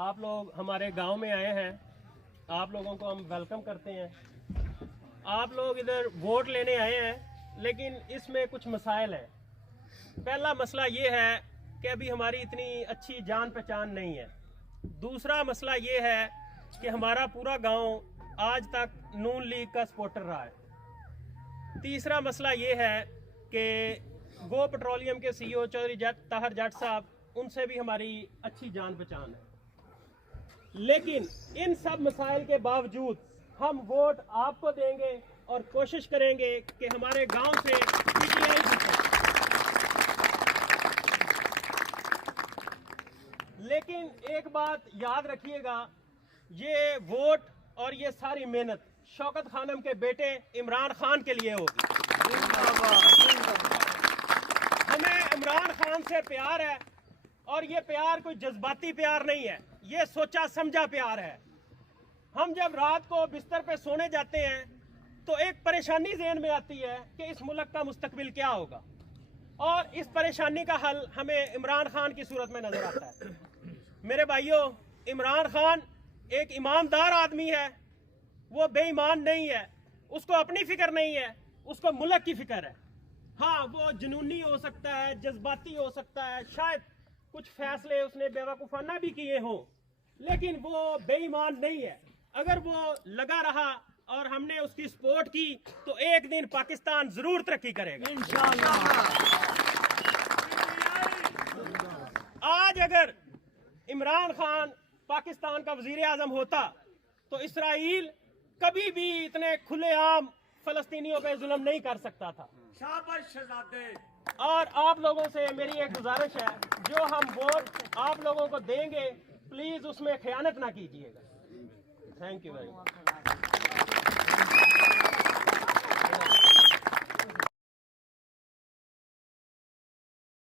آپ لوگ ہمارے گاؤں میں آئے ہیں, آپ لوگوں کو ہم ویلکم کرتے ہیں. آپ لوگ ادھر ووٹ لینے آئے ہیں, لیکن اس میں کچھ مسائل ہیں. پہلا مسئلہ یہ ہے کہ ابھی ہماری اتنی اچھی جان پہچان نہیں ہے. دوسرا مسئلہ یہ ہے کہ ہمارا پورا گاؤں آج تک نون لیگ کا سپورٹر رہا ہے. تیسرا مسئلہ یہ ہے کہ گو پٹرولیم کے سی او چودھری طاہر جٹ صاحب, ان سے بھی ہماری اچھی جان پہچان ہے. لیکن ان سب مسائل کے باوجود ہم ووٹ آپ کو دیں گے اور کوشش کریں گے کہ ہمارے گاؤں سے پی ٹی آئی جیتے. لیکن ایک بات یاد رکھیے گا, یہ ووٹ اور یہ ساری محنت شوکت خانم کے بیٹے عمران خان کے لیے ہوگی. ہمیں عمران خان سے پیار ہے, اور یہ پیار کوئی جذباتی پیار نہیں ہے, یہ سوچا سمجھا پیار ہے. ہم جب رات کو بستر پہ سونے جاتے ہیں تو ایک پریشانی ذہن میں آتی ہے کہ اس ملک کا مستقبل کیا ہوگا, اور اس پریشانی کا حل ہمیں عمران خان کی صورت میں نظر آتا ہے. میرے بھائیوں, عمران خان ایک ایماندار آدمی ہے, وہ بے ایمان نہیں ہے. اس کو اپنی فکر نہیں ہے, اس کو ملک کی فکر ہے. ہاں, وہ جنونی ہو سکتا ہے, جذباتی ہو سکتا ہے, شاید کچھ فیصلے اس نے بیوقوفانہ بھی کیے ہوں, لیکن وہ بے ایمان نہیں ہے. اگر وہ لگا رہا اور ہم نے اس کی سپورٹ کی تو ایک دن پاکستان ضرور ترقی کرے گا انشاءاللہ. آج اگر عمران خان پاکستان کا وزیر اعظم ہوتا تو اسرائیل کبھی بھی اتنے کھلے عام فلسطینیوں پہ ظلم نہیں کر سکتا تھا. شاباش شہزادے. اور آپ لوگوں سے میری ایک گزارش ہے, جو ہم ووٹ آپ لوگوں کو دیں گے پلیز اس میں خیانت نہ کیجیے گا. Thank you very much.